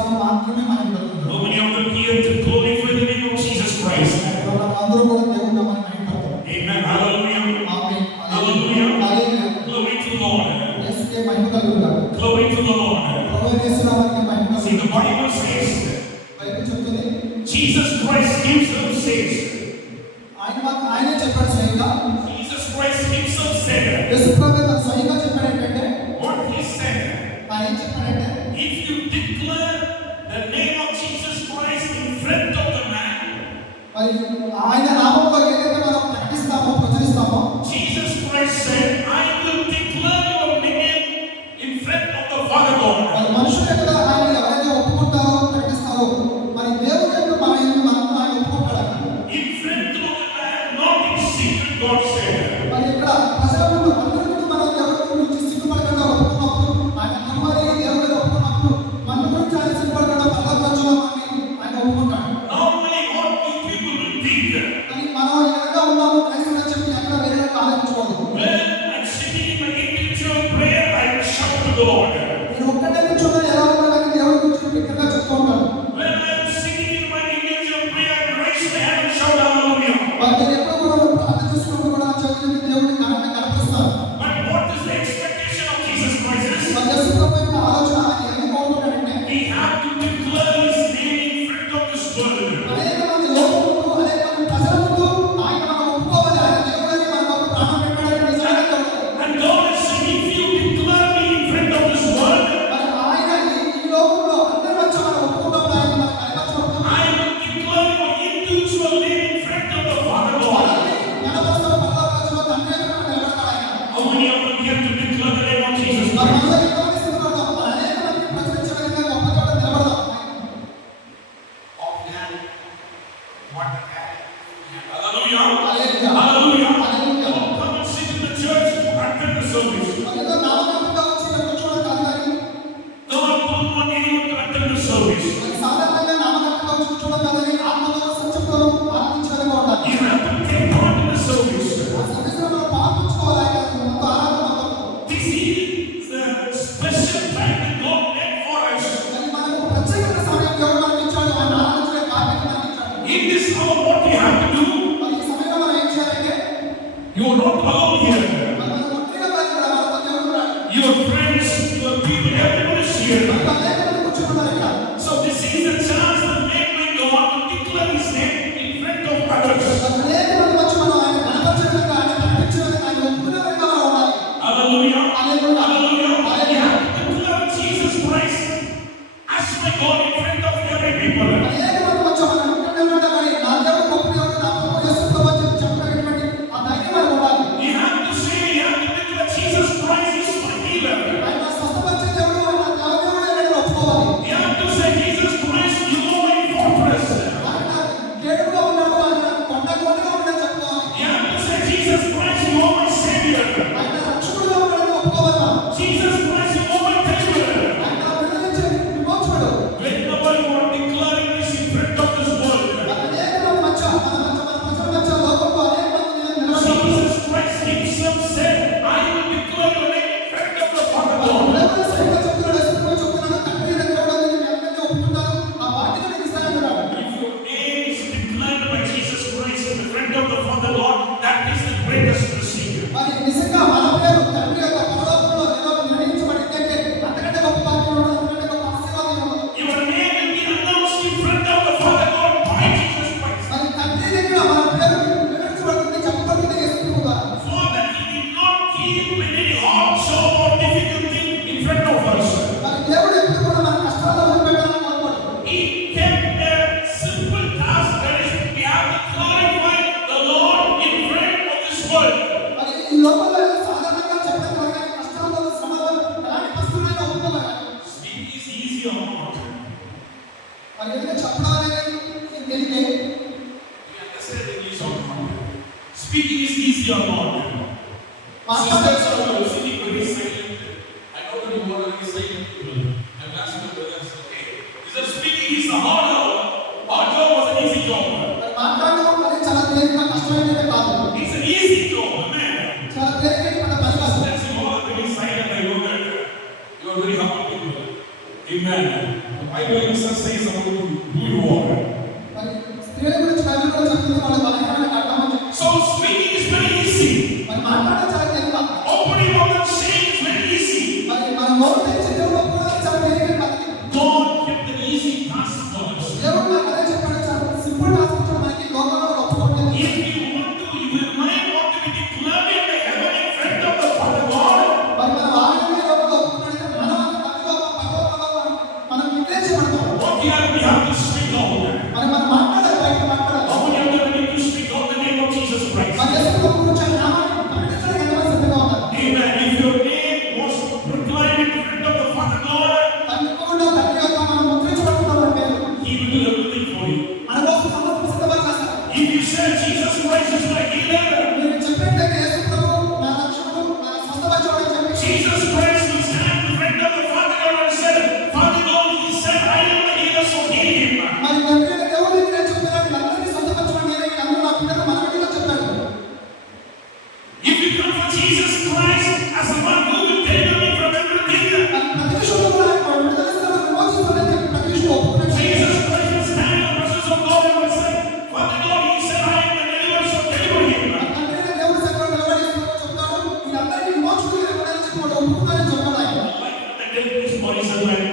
యేసునామం మాత్రమే మహిమపడుతుంది. How many of them here to glorify the name of Jesus Christ? అందరూ కూడా దేవుని నామాన్ని మహిమపడతారు. Amen. Hallelujah. ఆమేన్. Hallelujah. Hallelujah. Glory to the Lord. యేసుకే మహిమ కలుగును. Glory to the Lord. ప్రభువైన యేసునామానికి మహిమ కలుగును. See, the Bible says Bible చెప్తుంది Jesus Christ himself says. ఆయనే చెప్పాడు స్వయంగా. Jesus Christ himself said. యేసు ప్రభువే తన స్వయంగా చెప్పాడు ఏంటంటే What he said. ఆయన ఏం చెప్పాడంటే If you declare the name of Jesus Christ in front of the man, మరి ఆయన నామములో ఏదైతే మనం ప్రకటిస్తామో ప్రచురిస్తామో Jesus Christ said, I will declare your name in front of the Father God. మరి మనుషుల యొక్క ఆయన ఎవరైతే ఒప్పుకుంటారో ప్రకటిస్తారో మరి దేవుని యొక్క మనం ఆయన ఒప్పుకుంటాడు. In front of the man, not in secret, God said. మరి ఇక్కడ ప్రజల ముందు అందరి ముందు మనం ఎవరి గురించి సిగ్గుపడకుండా ఒప్పుకున్నప్పుడు ఆయన కనుమరి దేవుని ఒప్పుకున్నప్పుడు మన గురించి ఆయన సిగ్గుపడకుండా పరలోకంలో ఆయన ఒప్పుకుంటాడు. Normally what you people will think. కానీ మనం ఎక్కడ ఉన్నామో క్రైస్తవులు చెప్పి ఎక్కడ వేరే ఆలోచించుకోదు. When I'm sitting in my individual prayer, I will shout to the Lord. నేను ఒక్కటే కూర్చొని ఎలా ఉన్నా కానీ దేవుని గురించి బిగ్గరగా చెప్తూ ఉంటాను. When I'm sitting in my individual prayer, I will raise my hand and shout hallelujah. మరి నేను ఎప్పుడు కూడా ప్రార్థన చేసినప్పుడు కూడా నా చేతులకి దేవుని కనపరుస్తాను. But what is the expectation of Jesus Christ? మరి యేసు ప్రభు యొక్క ఆలోచన ఆయన ఏమి కోరుకుంటాడంటే We have to declare his name in front of this world. అనేక మంది లోకం ముందు అనేక మంది ప్రజల ముందు ఆయన మనం ఒప్పుకోవాలి. ఆయన దేవుడని మన కొరకు ప్రాణం పెట్టాడని నిజంగా చెప్పాలి. And God is saying, if you declare me in front of this world, మరి ఆయన ఈ లోకంలో అందరి మధ్య మనం ఒప్పుకుంటాం. ఆయన మన కనపరుస్తాం. I will declare your individual name in front of the Father God. కనపరుస్తాం. పరలోకంలో తండ్రి ఎదుట నిలబడతాడు ఆయన. How many of them here to declare the name of Jesus మరి Christ? మనలో ఎంతమంది సిద్ధపడతాం? అనేక మందికి ప్రచురించే విధంగా గొప్ప చోట నిలబడతాం. What a guy. Hallelujah. Hallelujah. Hallelujah. Hallelujah. Don't come and sit in the church to attend the service. మరి ఏదో నామకార్థంగా వచ్చి ఇక్కడ కూర్చోవడం కాదు కానీ God don't want anyone to attend the service. మరి సాధారణంగా నామకార్థంగా వచ్చి కూర్చోవడం కాదు కానీ ఆత్మతో సత్యంతో ఆరాధించడంగా ఉండాలి. You have to take part in the service. ఆ సర్వీస్లో మనం పాల్పంచుకోవాలి. ఆయన మొత్తం ఆరాధన మొత్తం. This is the special time that God made for us. మరి మనకు ప్రత్యేకమైన సమయం దేవుడు మనకి ఇచ్చాడు. ఆయన ఆరాధించే భాగ్యం మనకి ఇచ్చాడు. In this hour, what you have to do, మరి ఈ సమయంలో మనం ఏం చేయాలంటే you are not alone here. మరి మనం ఒంటరిగా కాదు ఇక్కడ. మనతో దేవుడు ఉన్నాడు. Your friends, your people, everyone is here. మనకు అనేక మంది కూర్చున్నారు ఇక్కడ. So this is the chance that made by God to declare his name in front of others. మరి అనేక మంది వచ్చి మనం ఆయన కనపరిచే విధంగా ఆయన ప్రకటించే విధంగా ఆయన ఒప్పుకునే విధంగా మనం ఉండాలి. Hallelujah. హల్లెలూయా. Hallelujah. హల్లెలూయా. You have to declare Jesus Christ as my God in front of every people. అనేక మంది వచ్చి మనం ఒక్కడే ఉంటాం కానీ నా దేవుడు గొప్ప దేవుడు, నా ప్రభు యేసు ప్రభు అని చెప్పి చెప్పగలిగినటువంటి ఆ ధైర్యం మనకు ఉండాలి. You have to say, you have to declare Jesus Christ is my healer. ఆయన స్వస్థపరిచే దేవుడు, ఆయన దేవదేవుడు అని ఒప్పుకోవాలి. You have to say, Jesus Christ, you are my fortress. ఆయన కేడుగా ఉన్నాడు, ఆయన కొండగా ఉన్నాడని చెప్పుకోవాలి. You have to say, Jesus Christ, you are my savior. ఆయన రక్షకుడుగా ఉన్నాడని ఒప్పుకోవాలి. Jesus Christ, you are my deliverer. ఆయన విడుదలించే విమోచకుడు. Whenever you are declaring this in front of this world, అనేక మంది మధ్య మన ప్రజల మధ్య లోకంలో అనేక మంది నిలబడి Jesus Christ himself said, I will declare your name in front of the Father God. దేవుడు సరిగ్గా చెప్తున్నాడు, యేసు ప్రభు చెప్తున్నాడు, తండ్రి అయిన దేవుడు అని నేను వెంటనే ఒప్పుకుంటాను. ఆ వాటిని నీకు ఇస్తానన్నాడు. If your name is declared by Jesus Christ in the front of the Father God, that is the greatest blessing. మరి నిజంగా మన పేరు తండ్రి యొక్క పరలోకంలో నిర్ణయించబడిందంటే అంతకంటే గొప్ప భాగ్యం ఉండదు, అంతకంటే గొప్ప ఆశీర్వాదం ఉండదు. Your name will be announced in front of the Father God by Jesus Christ. మరి తండ్రి దగ్గర మన పేరు నిర్ణయించబడుతుంది, చెప్పబడుతుంది యేసు ప్రభు ద్వారా. For that he did not keep any hard job or difficult thing in front of us. మరి దేవుడు ఎప్పుడు కూడా మన కష్టాల్లో వదిలిపెట్టాలని అనుకోడు. He kept a simple task, that is, we have to glorify the Lord in front of this world. మరి ఈ లోకంలో సాధారణంగా చెప్పడం కాదు కానీ కష్టాల్లో శ్రమలో ఎలాంటి కష్టాలైనా ఒప్పుకోవాలి. Speak is easy or not? మరి ఏదైనా చెప్పడం అనేది తెలియదే. You understand English or not? Speaking is easy or not? మాట్లాడే Sisters are sitting very silent. I know that you are very silent people. I'm asking the brothers, okay? Is that speaking is a hard job? Our job was an easy job. మరి మాట్లాడడం అనేది చాలా తేలిక, కష్టమైనదే కాదు. It's an easy job, amen. చాలా తేలికైన పని కాదు. That's you all are very silent. I know that you are very humble people. Amen. The Bible himself says about who you are. మరి స్త్రీల గురించి బైబిల్ కూడా చెప్తుంది వాళ్ళ బలహీనమైన అర్థం. So speaking is very easy. మరి మాట్లాడడం చాలా తేలిక. Opening of the saying is very easy. మరి మన నోరు తెరిచి దేవుడు ఒప్పుకోవడం చాలా తేలికైన పద్ధతి. God kept an easy task for us. దేవుడు మనకు అదే చెప్పాడు, చాలా సింపుల్ టాస్క్ ఇచ్చాడు మనకి. లోకంలో ఒప్పుకోవడం. If your mind want to be declared in the heaven in front of the Father God, మరి మన వారిని లోకంలో ఒప్పుకున్నట్లయితే మనం విగ్రహించబడతాం. what we have to speak out. మరి మనం మాట్లాడాలి, బయట మాట్లాడాలి. How many of them need to speak out the name of Jesus Christ? మరి యేసు ప్రభు గురించి ఆయన నామాన్ని ప్రకటించడానికి ఎంతమంది సిద్ధంగా ఉన్నారు? Amen. If your name was proclaimed in front of the Father God, తప్పకుండా తండ్రి యొక్క మనం ముద్రించబడుతున్నాం మన పేరు. He will do everything for you. మన కోసం సమస్తం సిద్ధపరిచేస్తారు. If you say Jesus Christ is my healer, మీరు చెప్పినట్లయితే యేసు ప్రభు నా రక్షకుడు, నా స్వస్థపరచువాడు అని చెప్పి Jesus Christ will stand in front of the Father God and say, Father God, He said, I am the healer, so heal him. మరి తండ్రి అయిన దేవుడి దగ్గర చెప్తున్నాడు, వీళ్ళందరినీ స్వస్థపరచువాడు నేనే, వీళ్ళందరూ నా పిల్లలు, మన బిడ్డలు చెప్తాడు. If you come for Jesus Christ as the one who will deliver me from everything, ప్రతి విషయంలో కూడా ఆయన విడుదలిస్తాడు, విమోచిస్తాడని చెప్పి ప్రతి విషయంలో ఒప్పుకున్నాడు. Jesus Christ will stand in the presence of God and will say, Father God, He said, I am the deliverer, so deliver him. తండ్రి అయిన దేవుడి సన్నిధిలో నిలబడి చెప్తాడు, వీళ్ళందరినీ విమోచకుడిగా ఇవ్వడానికి చెప్పి వాడు ఒప్పుకున్నాడని చెప్పాడు ఆయన. Like the dead body said, like,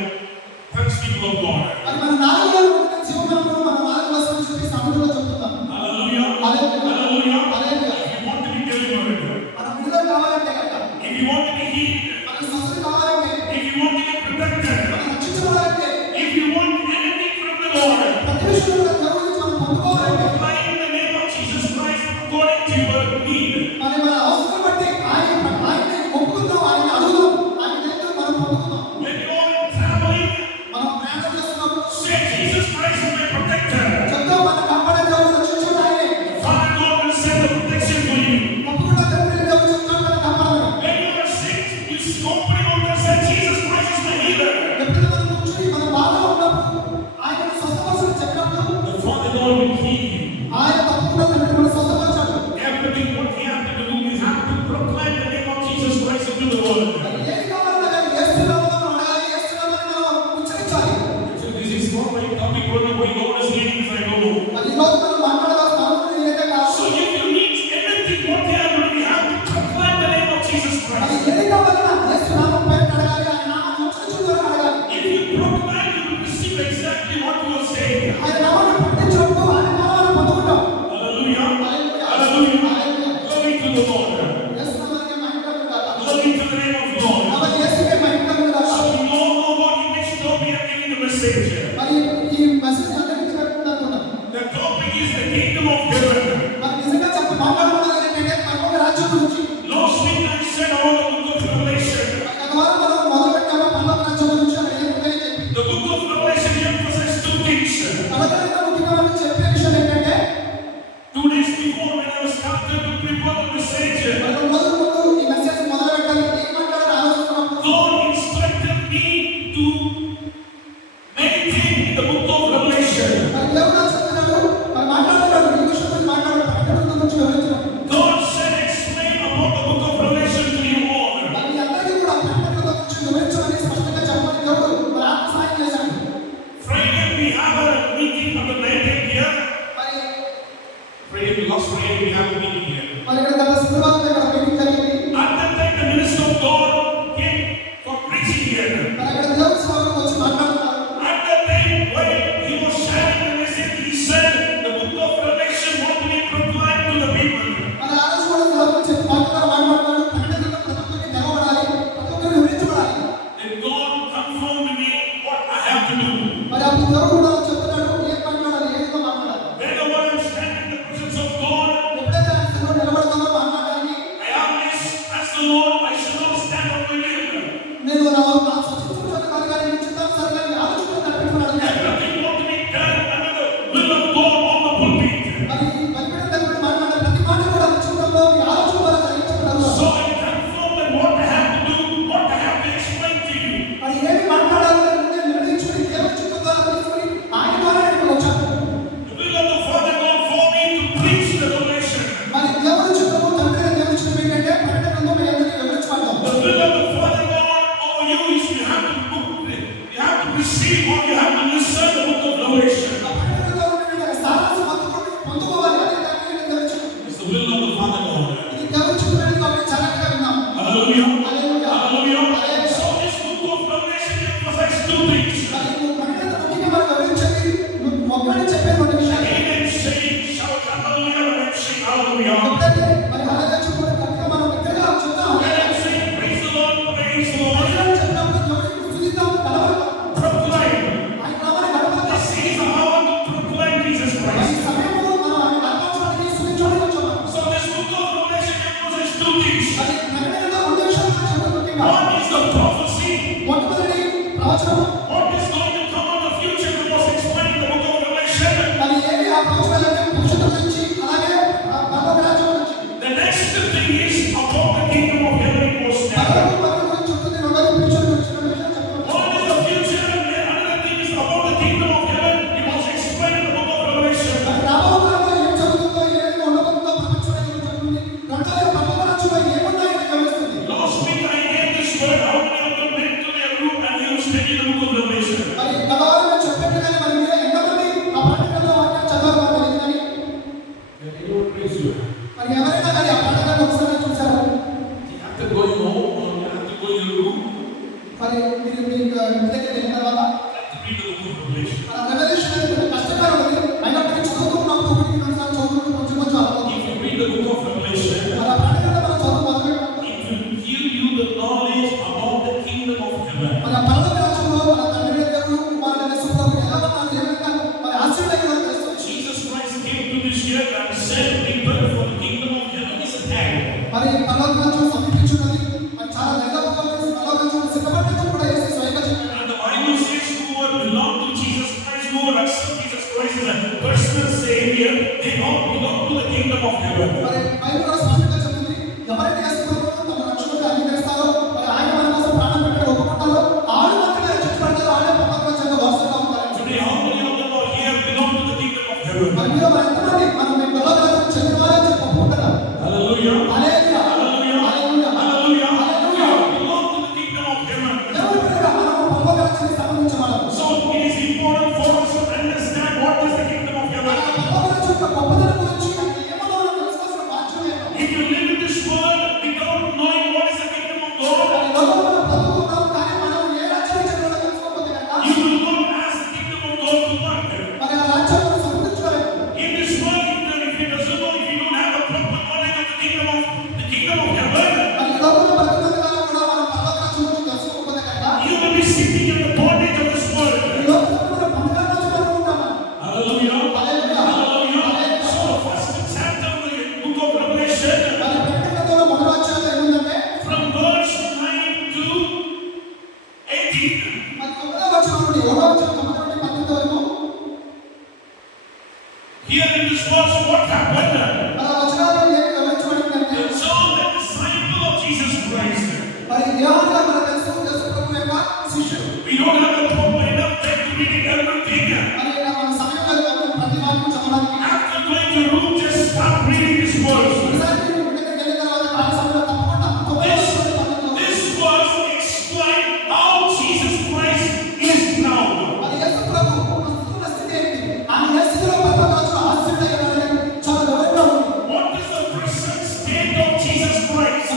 thanks people of God. మరి మన నాలుగులో ఉంటున్న జీవనంలో మన నాలుగు వస్తువులు చెప్పి సముద్రంలో చెప్తున్నాం. Hallelujah. హల్లెలూయా. Hallelujah. హల్లెలూయా. If you want to be delivered, మనం విడుదల కావాలంటే కనుక, if you want to be healed, మనకు స్వస్థత కావాలంటే, if you want to be protected, మనం రక్షించబడాలంటే, if you want anything from the Lord, ప్రతి విషయంలో కూడా దేవుడి నుంచి మనం పొందుకోవాలంటే, apply in the name of Jesus Christ according to your need. మరి మన అవసరం బట్టి ఆయన్ని ఒప్పుకుందాం, ఆయన్ని అడుగుదాం, ఆయన దగ్గర మనం పొందుకుందాం. When you are traveling, మనం ప్రయాణం చేస్తున్నప్పుడు say Jesus Christ is my protector. చెప్తాం, మన కాపాడే దేవుడు, రక్షించేవాడు ఆయనే. Father God will send the protection for you. తప్పకుండా తండ్రి దేవుడు చెప్తాడు, మన కాపాడమని. When you are sick, you open your mouth and say Jesus Christ is my healer. ఎప్పుడైతే మనం కూర్చొని మన బాధలో ఉన్నప్పుడు ఆయనను స్వస్థపరచని చెప్పినప్పుడు The Father God will heal you. ఆయన తప్పకుండా తండ్రి మనం స్వస్థపరచాడు. Everything what we have to do is have to proclaim the name of Jesus Christ into the world. మరి ఏది కావాలన్నా కానీ యేసు నామములో మనం అడగాలి, యేసు నామముని మనం ఉచ్చరించాలి. So this is not my topic, brother. Why God is leading this, I don't know. మరి ఈ రోజు మనం మాట్లాడవలసిన అవసరం ఏదైతే కాదు. So if you need anything, what we have to do, we have to proclaim the name of Jesus మరి Christ. ఏది కావాలన్నా యేసు నామం పేరు అడగాలి, ఆయన నామాన్ని ఉచ్చరించడం ద్వారా అడగాలి. If you proclaim, you will receive exactly what you are saying. ఆయన నామాన్ని ప్రకటించినప్పుడు ఆయన నామాన్ని పొందుకుంటాం. Hallelujah. హల్లెలూయా. Hallelujah. హల్లెలూయా. Glory to the Lord. యేసు నామానికి మహిమ కలుగును గాక. Glory to the name of God. కాబట్టి యేసుకే మహిమ కలుగును గాక. So you all know what you next topic we are giving the message. మరి ఈ మెసేజ్ అందరికీ చెప్తున్నాను. The topic is the kingdom of heaven. మరి నిజంగా మాట్లాడుతున్నది ఏంటంటే పరలోక రాజ్యం గురించి. Last week I said about the book of Revelation. గత వారం మనం మొదలుపెట్టాము పరలోక రాజ్యం గురించి, అది ఏముందని చెప్పి. The book of Revelation emphasizes two things. పరలోక ముఖ్యంగా మనం చెప్పే విషయం ఏంటంటే, 2 days before when I was started to prepare the message, మరి 2 రోజుల ముందు ఈ మెసేజ్ మొదలుపెట్టాలి, ఏం మాట్లాడాలి ఆలోచిస్తున్నప్పుడు God instructed me to meditate in the book of Revelation. మరి దేవుడు నాకు చెప్తున్నాడు, మరి మాట్లాడుతున్నాడు, ఈ విషయం గురించి మాట్లాడాడు, ప్రకటన గురించి వివరించాడు. God said explain about the book of Revelation to you all. మరి మీ అందరికీ కూడా ప్రకటన గురించి వివరించమని స్పష్టంగా చెప్పమని దేవుడు మరి ఆత్మ సహాయం చేశాడు. Friday we have a meeting on the 19th here. మరి Last Friday we have a meeting here. మరి ఇక్కడ గత శుక్రవారం ఇక్కడ మీటింగ్ జరిగింది. At that time the minister of God came for preaching here. మరి అక్కడ దేవుడి సేవకులు వచ్చి మాట్లాడుతున్నారు. At that time when he was sharing the message, he said the book of Revelation want to be proclaimed to the people. మరి ఆ రోజు కూడా దేవుడు చెప్పి మాట్లాడుతున్నాడు, ప్రకటన ప్రతి ఒక్కరికి తెరవబడాలి, ప్రతి ఒక్కరికి వివరించబడాలి. And God confirmed me what I have to do. మరి అప్పుడు దేవుడు కూడా చెప్తున్నాడు, ఏం మాట్లాడాలి, ఏ విధంగా మాట్లాడాలి. Whenever I stand in the presence of God, ఎప్పుడైతే ఆయన సన్నిధిలో నిలబడతానో మాట్లాడడానికి I always ask the Lord, I should not stand on my will. నేను నా స్వచ్ఛత కాదు కానీ నీ చిత్తానుసారంగా నీ ఆలోచనలు నడిపించమని అడిగాను. Everything want to be done under the will of God on the pulpit. మరి ఈ బలిపీఠం దగ్గర మాట్లాడే ప్రతి మాట కూడా నీ చిత్తంలో నీ ఆలోచన ద్వారా జరిగించబడాలి. So I confirm that what I have to do, what I have to explain to you. మరి ఏమి మాట్లాడాలో నేను నిర్ణయించుకుని దేవుని చిత్తం ద్వారా తీసుకుని ఆయన ద్వారా నేను వచ్చాను. The will of the Father God for me to preach the revelation. మరి దేవుని చిత్తము తండ్రి అయిన దేవుని చిత్తం ఏంటంటే ప్రకటన గ్రంథం మీ అందరికీ వివరించబడతాం. The will of the Father God over you మరి మీరు మీ ఇంటి దగ్గర వెళ్ళిన తర్వాత read the book of Revelation. Revolution అనేది కొంచెం కష్టంగా ఉంది. అయినప్పటికీ చదువుతున్నప్పుడు ఒకటి రెండు సార్లు చదువుకుంటూ కొంచెం కొంచెం అర్థమవుతుంది. If you read the book of Revelation, అలా ప్రకటన మనం చదువు మొదలుపెట్టినప్పుడు it will give you the knowledge about the kingdom of heaven. మన పరలోక రాజ్యంలో మన తండ్రి దేవుడు కుమారుడైన యేసుప్రభు ఎలా ఉన్నారు, ఏ విధంగా మరి ఆశీర్వాదాలు తెలుస్తుంది. Jesus Christ came to this earth and said, "Prepare for the kingdom of heaven is at hand." మరి పరలోక రాజ్యం సమీపించున్నది. మరి చాలా దగ్గరగా పరలోక రాజ్యం సిద్ధపడటం కూడా యేసు స్వయంగా చెప్పాడు. And the Bible says, whoever belong to Jesus Christ, whoever accept Jesus Christ as a personal Savior, they all belong to the kingdom of heaven. మరి బైబిల్లో స్పష్టంగా చెప్తుంది, ఎవరైతే యేసుప్రభువును తమ రక్షకుడిగా అంగీకరిస్తారో, మరి ఆయన మన కోసం ప్రాణం పెట్టాడు ఒప్పుకుంటారో, ఆడు మాత్రమే రక్షించబడతారు, ఆడే పరలోక రాజ్యంలో వారసులుగా ఉంటారు. Today, how many of them are here belong to the kingdom of heaven? మరి మీలో మరి ఎంతమంది మనం మీ పరలోక రాజ్యం చెందినవారని చెప్పి ఒప్పుకుంటున్నాం? Hallelujah. హల్లెలూయా, Hallelujah. హల్లెలూయా, Hallelujah. హల్లెలూయా. We belong to the kingdom of heaven. దేవుని బిడ్డలుగా మనం పరలోక రాజ్యానికి సంబంధించిన వాళ్ళం. So it is important for us to understand what is the kingdom of మన heaven. పరలోక రాజ్యం యొక్క గొప్పదనం గురించి అంటే ఏమో మనం తెలుసుకోవాల్సిన బాధ్యత ఏంటో. If you live in this world without knowing what is the kingdom of God, ఈ లోకంలో మనం బ్రతుకుతున్నాం, కానీ మనం ఏ రాజ్యానికి చెందినవారో తెలుసుకోకపోతే కనుక you will not ask the kingdom of God to work. మరి ఆ రాజ్యాన్ని మనం సంపాదించుకోలేము. In this world, if you doesn't know, if you don't have a proper knowledge of the kingdom of heaven, మరి ఈ లోకంలో బ్రతుకున్నంత కాలం కూడా మనం పరలోక రాజ్యం గురించి తెలుసుకోకపోతే కనుక you will be sitting in the bondage of this world. ఈ లోకంలో మనం బంధకాల రాజ్యంలో ఉంటామని. Hallelujah. హల్లెలూయా, Hallelujah. So first chapter of the book of Revelation, మరి ప్రకటనలో మొదటి అధ్యాయంలో ఏముందంటే, from verse 9 to 18. మరి 9వ వచనం నుండి 7వ వచనం 9 నుండి 18 వరకు Here in this verse, what happened? మన వచనాలు ఏమి వివరించబడిందంటే, The John, the disciple of Jesus Christ. మరి యోహాను మనకు తెలుసు, యేసుప్రభు యొక్క శిష్యుడు. We don't have a proper enough time to read everything. మరి మన సమయం లేదు ప్రతి వాక్యం చదవడానికి. After going to room, just start reading this verse. ఒకసారి మీరు ఇంటి దగ్గరికి వెళ్ళిన తర్వాత ఖాళీ సమయంలో తప్పకుండా 9వ వచనం 18వ This verse explains how Jesus Christ is now. మరి యేసుప్రభు ప్రస్తుత స్థితి ఏంటి, ఆయన ఏ స్థితిలో పరలోక రాజ్యంలో ఆశీర్వాదం ఇవ్వాలని చాలా వివరంగా ఉంది. What is the present state of Jesus Christ?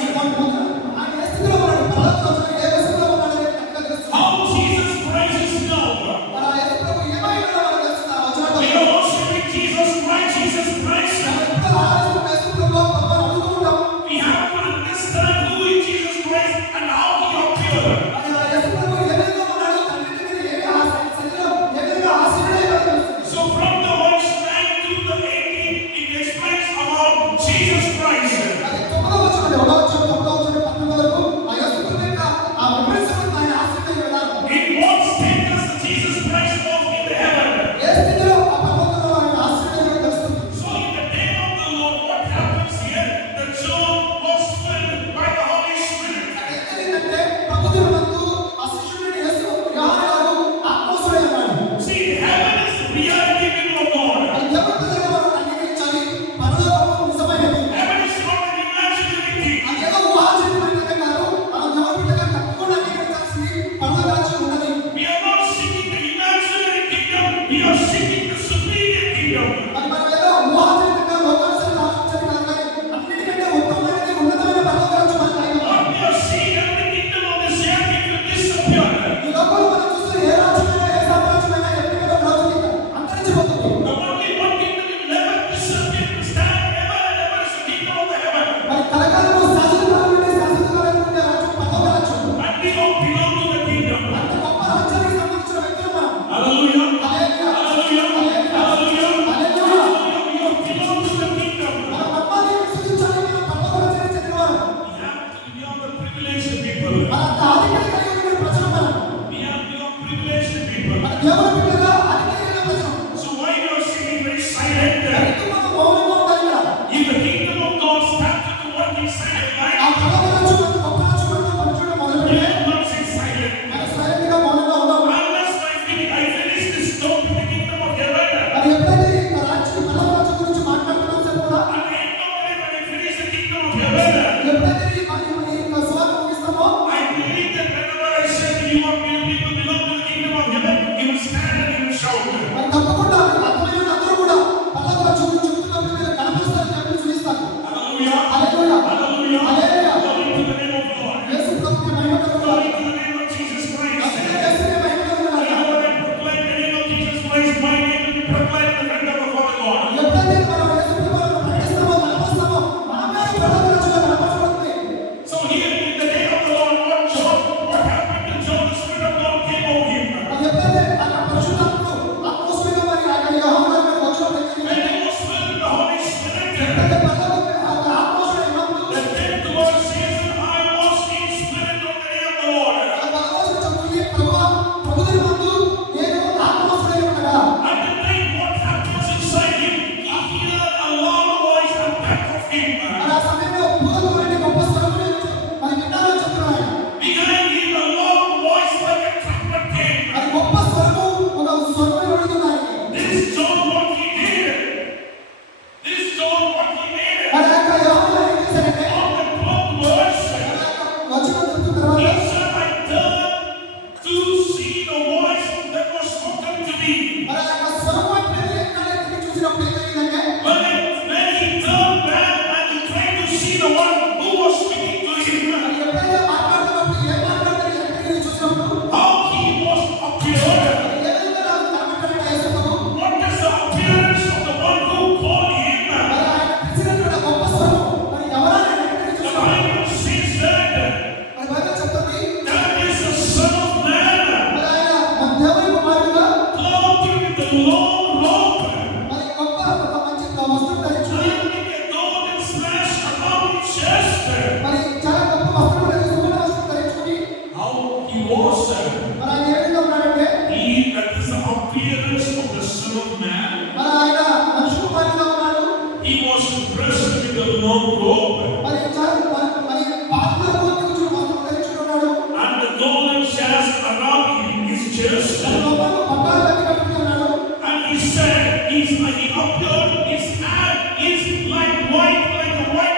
ఆయన ఏ స్థితిలో ఉన్నాడు, పరలోక రాజ్యంలో ఏ స్థితిలో ఉన్నాడని మనకు తెలుస్తుంది. How Jesus Christ is now. మరి ఆ యేసుప్రభు ఏమై ఉన్నాడో మనకు తెలుస్తుంది. ఆ వచనాల్లో We are worshiping Jesus Christ, Jesus Christ. మనం ఎప్పుడు ఆరాధిస్తున్న యేసుప్రభు ప్రభువుని అడుగుతూ ఉంటాం. We have to understand who is Jesus Christ and how he appeared. మరి ఆ యేసుప్రభు ఏ విధంగా ఉన్నాడో, తండ్రి దగ్గర ఏ స్థితిలో ఏ విధంగా ఆశీర్వాదం ఇవ్వాలో తెలుస్తుంది. So from the verse 9 to the 18, it explains about Jesus Christ. అది 9వ వచనం, 7వ వచనం, 9వ వచనం, 18 వరకు ఆ యేసుప్రభు యొక్క ఆ విమర్శలను ఆయన ఆశీర్వాదం విధానం. In what status Jesus Christ was in the heaven. ఏ స్థితిలో ఆ పరలోకంలో ఆయన ఆశీర్వాదం తెలుస్తుంది. So in the day of the Lord, what happens here? The John was filled by the Holy Spirit. ఏంటంటే ప్రభువునందు ఆ శిష్యుడిని యేసు యోహాను గారు ఆత్మోసుడై ఉన్నాడు. See, heaven is the reality of God. అది దేవుని ప్రజలుగా మనం అంగీకరించాలి. పరలోకము నిజమైనది. Heaven is not an imaginary thing. అది ఏదో ఊహాజనితమైనది కాదు. మనం దేవుని బిడ్డగా తప్పకుండా అంగీకరించాల్సింది పరలోక రాజ్యం ఉన్నది. We are not seeking the imaginary kingdom. We are seeking the superior kingdom. మరి మనం ఏదో ఊహాజనితంగా లోకానుసారంగా ఆలోచించాలి కాదు, కానీ అన్నిటికంటే ఉత్తమమైనది, ఉన్నతమైన పరలోక రాజ్యం మనకు కలిగి ఉంది. What we are seeing, every kingdom of this earth, it will disappear. ఈ లోకంలో మనం చూస్తున్న ఏ రాజ్యమైనా, ఏ సామ్రాజ్యమైనా, ఎప్పటికైనా రాజు అంతరించిపోతుంది. The only one kingdom will never disappear, will stand ever and ever is the kingdom of the heaven. మరి కలకాలము శాశ్వతకాలం ఉండే శాశ్వతకాలమైనటువంటి రాజ్యం పరలోక రాజ్యం. And we don't belong to the kingdom. అంత గొప్ప రాజ్యానికి సంబంధించిన వ్యక్తులు మనం. Hallelujah. హల్లెలూయా, Hallelujah. appeared? ఏ విధంగా నాకు కనబడ్డాడు యేసు ప్రభు? What is the appearance of the one who called him? మరి ఆయన పిలిచినటువంటి ఆ గొప్ప స్వరం మరి ఎవరైనా ఎక్కడికి The చూస్తాం? Bible says that మరి బైబిల్ చెప్తుంది that is the Son of Man, మరి ఆయన మన దేవుని కుమారుడుగా clothed with the long robe, మరి గొప్ప ఒక మంచి వస్త్రం ధరించుకొని having a golden sash around his chest. మరి చాలా గొప్ప వస్త్రం ధరించి సువర్ణ వస్త్రం ధరించుకొని How he was. మరి ఆయన ఏ విధంగా ఉన్నాడంటే That is the appearance of the Son of Man. మరి ఆయన మనుషు కుమారుడుగా ఉన్నాడు. He was dressed with the long robe మరి చాలా మరి పాత్రలో కూర్చుని వస్త్రం ధరించుకున్నాడు. and the golden sash around his chest. మరి లోపల పట్టాలు కట్టి కట్టుకుని ఉన్నాడు. And he said, he appeared, his hair is like a white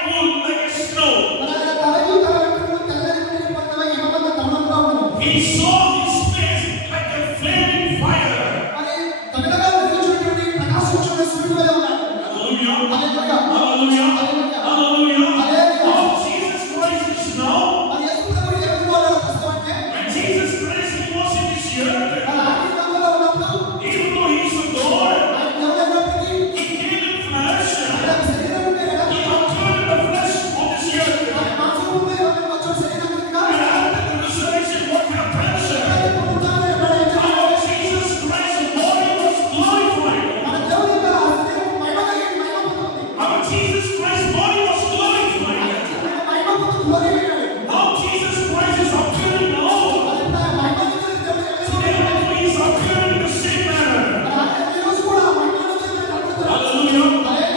wool, like a snow. మరి ఆయన తలయు తల వెంట్రుకలు తెల్లని ఉన్ని పట్టగా హిమవంత తమనంగా ఉన్నాడు. He saw his face like a flaming fire. మరి తగలగా వెలుగుచున్నటువంటి ప్రకాశించున్న సూర్యుడు వలె ఉన్నాడు. Hallelujah. హల్లెలూయా. Hallelujah. హల్లెలూయా. Hallelujah. Hallelujah. How Jesus Christ is now. మరి యేసు ప్రభువు ఏ విధంగా ఉన్నాడో చూస్తామంటే When Jesus Christ he was in this earth, మరి ఆయన ఈ లోకంలో ఉన్నప్పుడు even though he is the God, ఆయన దేవుడైనప్పటికీ he came in flesh. ఆయన శరీరం ఉంటే కదా He appeared in the flesh of this earth. ఆయన మాంసము మీద వచ్చే శరీరం ఉందిగా And after the resurrection, what happens? ఆయన పునరుత్థానం ఎప్పుడైనా చేశాడో Our Jesus Christ's body was glorified. మన దేవుని యొక్క ఆ శరీరం మహిమ పొందుతుంది. Our Jesus Christ's body was glorified. ఆయన మహిమ పొందుతూ గ్లోరీ అయినాడు. Now Jesus Christ is appearing now. మరి ఇప్పుడు ఆయన మహిమ పొందిన దేవుడు ఏ విధంగా Today also he is appearing in the same manner. మరి ఆయన ఈ రోజు కూడా ఆ మహిమను కనబడుతున్నాడు. Hallelujah.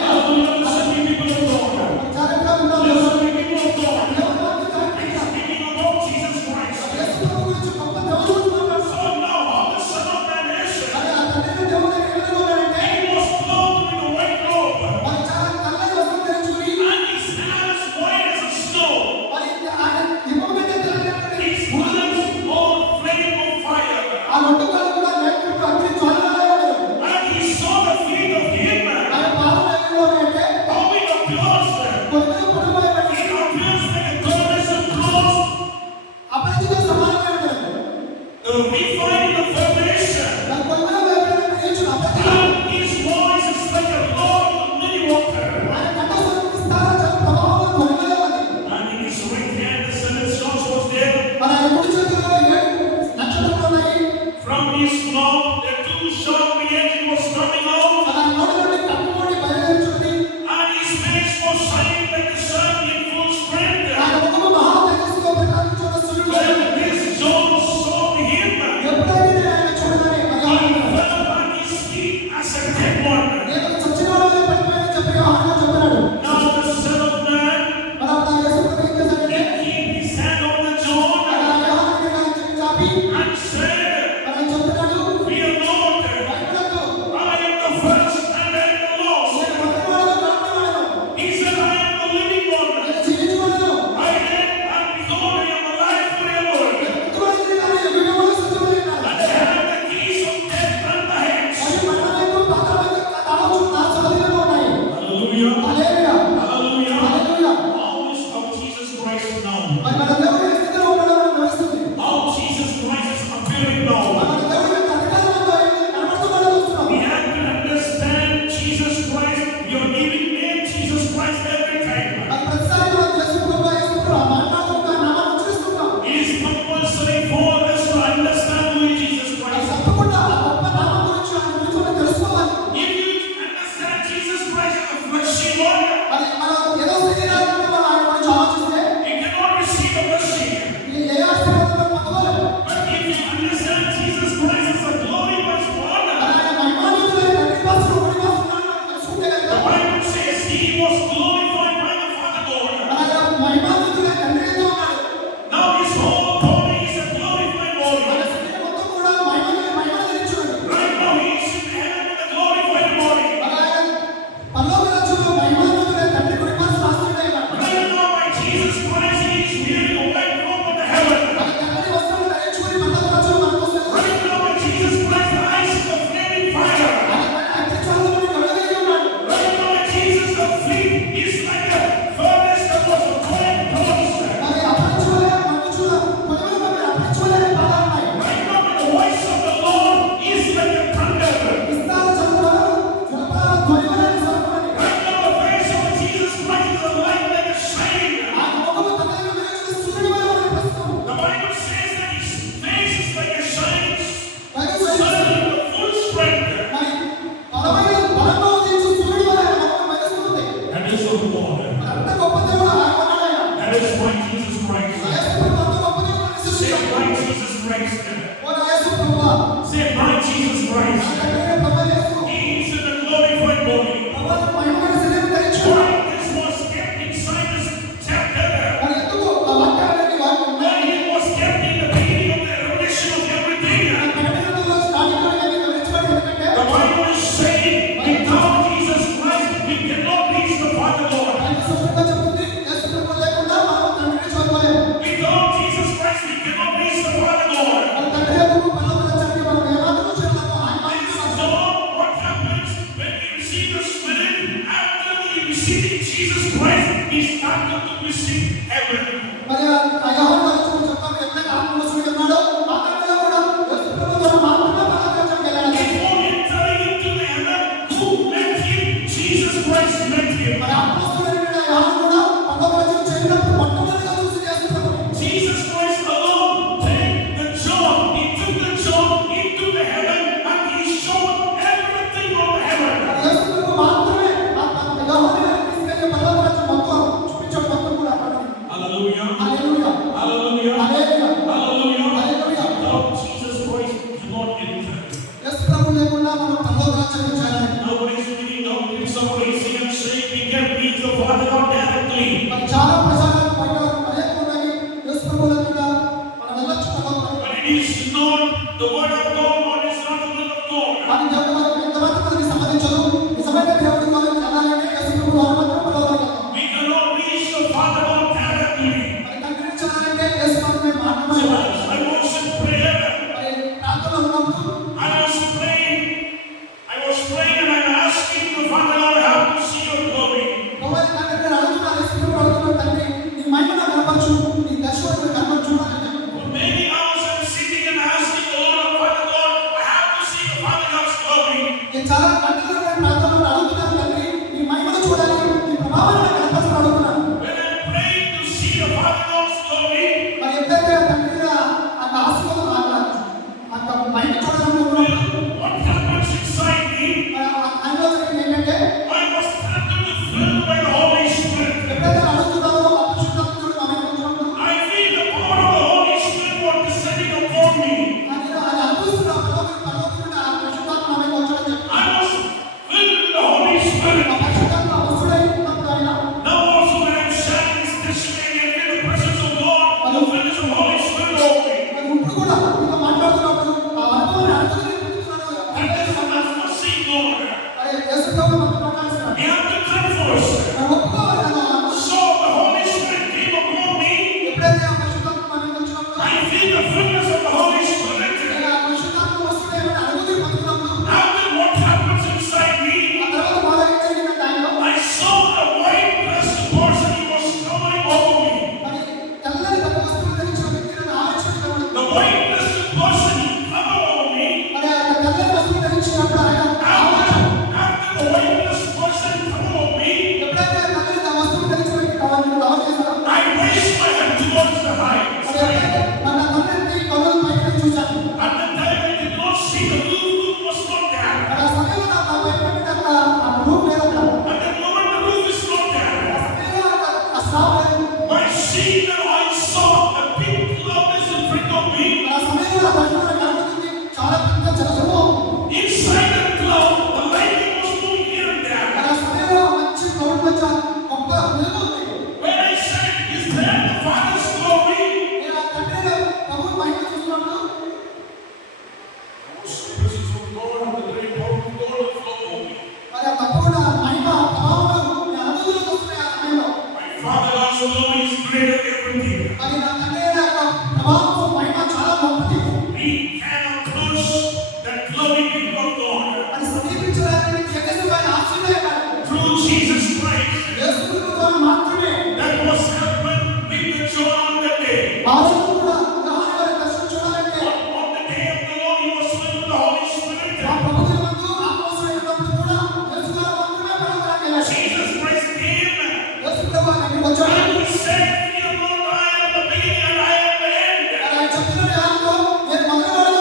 Hallelujah. Listen, me people of God. మరి జాగ్రత్తగా ఉండాలి. Listen, me people of God. దేవుని వాక్యం జాగ్రత్తగా. Speaking about Jesus Christ. యేసు ప్రభు గురించి గొప్ప దేవుని గురించి మాట్లాడుతున్నాడు. So now how the Son of Man is. మరి ఆ తండ్రి దేవుని దగ్గర ఏ విధంగా ఉన్నాడంటే He was clothed with a white robe. మరి చాలా తెల్లని వస్త్రం ధరించుకుని And his hair is white as a snow. మరి ఆయన హిమము కంటే తెల్లనటువంటి His hands all flame of fire. ఆ రెండు కాళ్ళు కూడా నేత్రపు అగ్ని జ్వాలలాగా ఉండేవి. And he saw the feet of him. ఆయన పాదములు ఏ విధంగా ఉన్నాయంటే How it appears. కొద్దిగా పొడిపోయేవాడు. It appears like a goddess of clothes. అపరిచిత సమానంగా ఉండేది. We find in the foundation. మరి కొద్దిగా వేపడానికి నిల్చున్న అపరిచిత And his voice is like a roar of many water. ఆయన కంఠస్వరం విస్తార జల ప్రవాహంలో కొద్దిగా ఉంది. And in his right hand the seven stars was there. మరి ఆయన కుడి చేతిలో 7 నక్షత్రాలు ఉన్నాయి. From his mouth the two sharp edges was coming out. మరి ఆయన నోటి నుండి కట్టుకోండి బయలుదేరుచున్నది. And his face was shining like the sun in full strength. ఆయన ముఖము మహా తేజస్సుతో ప్రకాశించున్న సూర్యుడు వలె. When this John saw him, ఎప్పుడైతే నేను ఆయన చూడగానే he అయ్యో, fell on his feet as a dead one. నేను చచ్చినవాడనే పడిపోయానని చెప్పి యోహాను చెప్తున్నాడు. Now the Son of Man, మరి అప్పుడు ఆ యేసు ప్రభు ఏం చేశాడంటే he kept his hand on the John ఆయన యోహాను దగ్గర ఆయన చెయ్యి చాపి and said, మరి ఆయన చెప్తున్నాడు Jesus Christ. ఓ నా యేసు ప్రభువా, Say, my Jesus నా Christ. తండ్రి అయిన ప్రభు యేసు, He is in the glorified body. ప్రభువు మహిమగల శరీరం ధరించుకున్నాడు. Why this was kept inside this chapter? మరి ఎందుకు ఆ వాక్యాలన్నీ వాక్యం Why ఉన్నాయి? it was kept in the beginning of the revelation of everything? ప్రకటనలో స్టార్టింగ్ లో అన్ని వివరించబడి ఎందుకంటే The Bible is saying, without Jesus Christ, we cannot reach the Father Lord. Bible స్పష్టంగా చెప్తుంది, యేసు ప్రభువు లేకుండా మనం తండ్రిని చూడలేము. Without Jesus Christ, we cannot reach the Father Lord. మన తండ్రి యొద్దకు పరలోక రాజ్యానికి మనం ఏమాత్రమూ చేరలేము. ఆయన This మాత్రమే is all what happens when we receive the Spirit. After we receive Jesus Christ, we start to receive heaven. మరి ఆ యోహాను గారు చెప్తారు, ఎప్పుడైతే ఆత్మవశుడిగా ఉన్నాడో ఆ తర్వాత కూడా యేసు ప్రభువు ద్వారా మాత్రమే పరలోక రాజ్యానికి వెళ్ళాలి. Before entering into the heaven, who met him? Jesus Christ met him. మరి అపోస్తలుడైన యోహాను కూడా పరలోక రాజ్యం చేరినప్పుడు మొట్టమొదటిగా చూసి యేసు ప్రభువు. Jesus Christ alone take the John. He took the John into the heaven and he showed everything of heaven. యేసు ప్రభువు మాత్రమే ఆ యోహాను గారిని తీసుకెళ్లి పరలోక రాజ్యం మొత్తం చూపించాడు, మొత్తం కూడా అక్కడ. Hallelujah. హల్లెలూయా, Hallelujah. హల్లెలూయా, Hallelujah. హల్లెలూయా. Without Jesus Christ, you cannot enter. యేసు ప్రభువు లేకుండా మనం పరలోక రాజ్యానికి చేరాలి. Nobody's reading, nobody's raising and saying we can reach the Father God directly. మరి చాలా ప్రచారాలు బయట అనేక ఉన్నాయి. యేసు ప్రభువు లేకుండా మనం వెళ్ళొచ్చు పరలోక రాజ్యానికి. But it is not the word of God, or it's not the will of God. కానీ దేవుడు ఎంతమంది మనకి సంబంధించదు. నిజమైన దేవుడి ద్వారా వెళ్ళాలంటే యేసు ప్రభువు ద్వారా మాత్రమే పరలోక రాజ్యం. We cannot reach the Father God directly. మరి తండ్రిని చేరాలంటే యేసు ప్రభువే So మాత్రమే. I was in prayer. మరి ప్రార్థనలో ఉన్నప్పుడు I was praying and I'm asking the Father Lord, how to see your glory. ప్రభువైన తండ్రి నేను అడుగుతున్నాను, యేసు ప్రభువు అడుగుతున్నాను, తండ్రి నీ మహిమను కనపరచు, నీ దర్శనాన్ని కనపరచు అని. For many hours I'm sitting and asking the Lord, Father God, I have to see the Father God's glory. నేను చాలా గంటలుగా ప్రార్థనలో అడుగుతున్నాను, తండ్రి నీ మహిమను చూడాలి, నీ ప్రభావాన్ని కనపరచు అడుగుతున్నాను. When I'm praying to see the Father God's glory, మరి ఎప్పుడైతే ఆ తండ్రి ఆ ఆశీర్వాదం ఆ మహిమ చూడాలనుకున్నప్పుడు what happens inside me? మరి ఆయనలో జరిగింది ఏంటంటే, I was totally filled by the Holy Spirit. ఎప్పుడైతే అడుగుతున్నావో అపరిశుద్ధాత్ముడు మా మీదకి వచ్చినప్పుడు I feel the power of the Holy Spirit was descending upon me. ఆయన అనుభవిస్తున్న పరలోకమైన ఆ పరిశుద్ధాత్మ మా మీదకి వచ్చాడని చెప్పి I was filled with the Holy Spirit. ఆ పరిశుద్ధాత్మ వస్తుడై ఉన్నప్పుడు ఆయన Now also when I'm sharing this testimony and in the presence of God, the fullness of the Holy Spirit over me. మరి ఇప్పుడు కూడా మీతో మాట్లాడుతున్నప్పుడు ఆ అనుభవాన్ని అనుభూతిని పొందుతున్నాను. And this is not see God. మరి యేసు ప్రభువు మనతో మాట్లాడుతున్నాడు. We have to confess. మనం ఒప్పుకోవాలి కదా. So the Holy Spirit came upon me. ఎప్పుడైతే ఆ పరిశుద్ధాత్మ మన మీదకి వచ్చినప్పుడు I feel the fullness of the Holy Spirit. నేను ఆ పరిశుద్ధాత్మ వస్తుడై అనుభూతిని పొందుతున్నప్పుడు After what happens inside me, ఆ తర్వాత బాగా ఏం జరిగిందంటే ఆయనలో I saw a white dressed person. He was coming over me. మరి తెల్లని పట్టు వస్త్రాలు ధరించిన వ్యక్తి నన్ను ఆవరించుకున్నాడు. The white dressed person come over me. మరి ఆ తెల్లని వస్త్రం ధరించినప్పుడు ఆయన After the white dressed person come over me, ఎప్పుడైతే ఆ తెల్లని ఆ వస్త్రం ధరించిన వ్యక్తి కావాలని దావా చేశారో I raised my hand towards the heights. మరి ఎప్పుడైతే మన తండ్రిని కొనలు పైకి చూశాను. At the time I did not see the roof was not there. మరి ఆ సమయంలో నాకు ఆ భయపడిన ఆ రూప్ లేదు అక్కడ. At the moment the roof is not there. ఆ సమయంలో ఆ స్లాబ్ లేదు. I see now I saw a big cloud is in front of me. మరి ఆ సమయంలో ఆ దర్శనం కనబడుతుంది. చాలా పెద్ద జలసమూహం. Inside the cloud, the lightning was moving here and there. మరి ఆ సమయంలో మంచి క్లౌడ్ మధ్య గొప్ప వెలుగు ఉంది. When I said, is there the Father's glory? నేను ఆ తండ్రి ప్రభువు మహిమ చూస్తున్నప్పుడు The presence of God and the great power of God will flow over me. మరి ఆ తప్పకుండా మహిమ ప్రభావం నేను అనుభూతిలోకి వస్తున్నాయి ఆ సమయంలో. My Father God's glory is greater than everything. మరి నా తండ్రి యొక్క ప్రభావం మహిమ చాలా గొప్పది. We cannot close that glory before God. మరి సమీపించడానికి జగత్తుపైన ఆశ్రయపడాలి. Through Jesus Christ. యేసు ప్రభువు ద్వారా మాత్రమే. That was happened with the John on that day. ఆ రోజు కూడా యోహాను గారి దర్శనం చూడాలంటే On the day of the Lord, he was filled with the Holy Spirit. ఆ ప్రభువుని మందు ఆత్మవశమైనప్పుడు కూడా యేసు గారు మాత్రమే పరలోక రాజ్యానికి వెళ్ళాలి. Jesus Christ came యేసు ప్రభువు అక్కడికి వచ్చాడు. and he said, "Fear not, I am the beginning and I am the end." మరి ఆయన చెప్తున్నాడు యోహానుతో, నేను మొదటివాడిని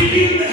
revealed the